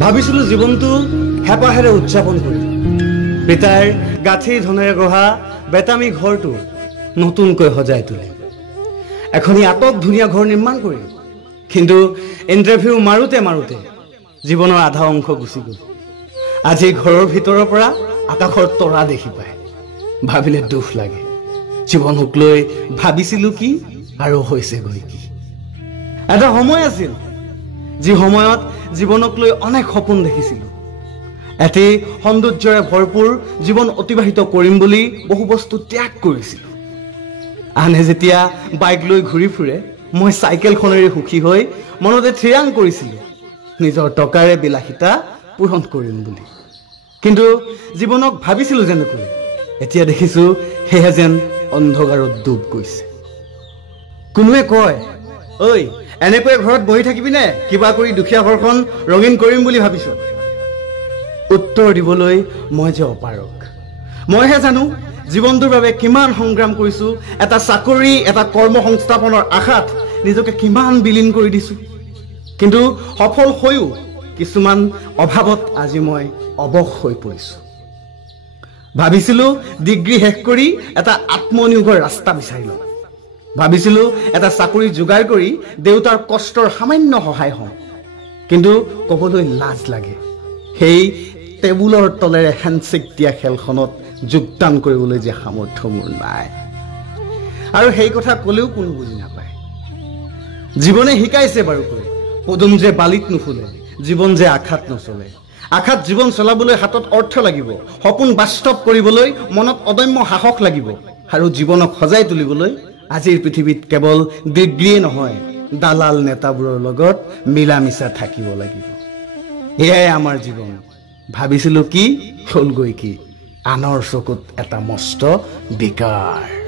ভাবিছিলো জীৱনটো হেঁপাহেৰে উদযাপন কৰিম পিতাৰ গাঁঠি ধনেৰে গঢ়া বেতামী ঘৰটো নতুনকৈ সজাই তুলিম এখনি আটক ধুনীয়া ঘৰ নিৰ্মাণ কৰিম কিন্তু ইণ্টাৰভিউ মাৰোতে জীৱনৰ আধা অংশ গুচি গ'ল আজি ঘৰৰ ভিতৰৰ পৰা আকাশৰ তৰা দেখি পায় ভাবিলে দুখ লাগে জীৱনক লৈ ভাবিছিলো কি আৰু হৈছে গৈ কি এটা সময় আছিল যি সময়ত জীৱনক লৈ অনেক সপোন দেখিছিলো এটি সৌন্দৰ্যৰে ভৰপূৰ জীৱন অতিবাহিত কৰিম বুলি বহু বস্তু ত্যাগ কৰিছিলো আনে যেতিয়া বাইক লৈ ঘূৰি ফুৰে মই চাইকেলখনেৰে সুখী হৈ মনতে থিৰাং কৰিছিলো নিজৰ টকাৰে বিলাসিতা পূৰণ কৰিম বুলি কিন্তু জীৱনক ভাবিছিলো যেনেকৈ এতিয়া দেখিছো সেয়া যেন অন্ধকাৰত ডুব গৈছে কোনোৱে কয় ঐ এনেকৈ ঘৰত বহি থাকিবি নে কিবা কৰি দুখীয়া ঘৰখন ৰঙীন কৰিম বুলি ভাবিছো উত্তৰ দিবলৈ মই যে অপাৰক মইহে জানো জীৱনটোৰ বাবে কিমান সংগ্ৰাম কৰিছো এটা চাকৰি এটা কৰ্ম সংস্থাপনৰ আশাত নিজকে কিমান বিলীন কৰি দিছো কিন্তু সফল হৈও কিছুমান অভাৱত আজি মই অবশ হৈ পৰিছো ভাবিছিলো ডিগ্ৰী শেষ কৰি এটা আত্মনিয়োগৰ ৰাস্তা বিচাৰি লম ভাবিছিলো এটা চাকৰি যোগাৰ কৰি দেউতাৰ কষ্টৰ সামান্য সহায় হম কিন্তু ক'বলৈ লাজ লাগে সেই টেবুলৰ তলেৰে হেণ্ডশেক দিয়া খেলখনত যোগদান কৰিবলৈ যে সামৰ্থ্য মোৰ নাই আৰু সেই কথা ক'লেও কোনো বুজি নাপায় জীৱনে শিকাইছে বাৰু কৈ পদুম যে বালিত নুফুলে জীৱন যে আঘাত নচলে আঘাত জীৱন চলাবলৈ হাতত অৰ্থ লাগিব সপোন বাস্তৱ কৰিবলৈ মনত অদম্য সাহস লাগিব আৰু জীৱনক সজাই তুলিবলৈ আজিৰ পৃথিৱীত কেৱল ডিগ্ৰীয়ে নহয় দালাল নেতাবোৰৰ লগত মিলা মিছা থাকিব লাগিব এয়াই আমাৰ জীৱন ভাবিছিলো কি হ'লগৈ কি আনৰ চকুত এটা মস্ত বিকাৰ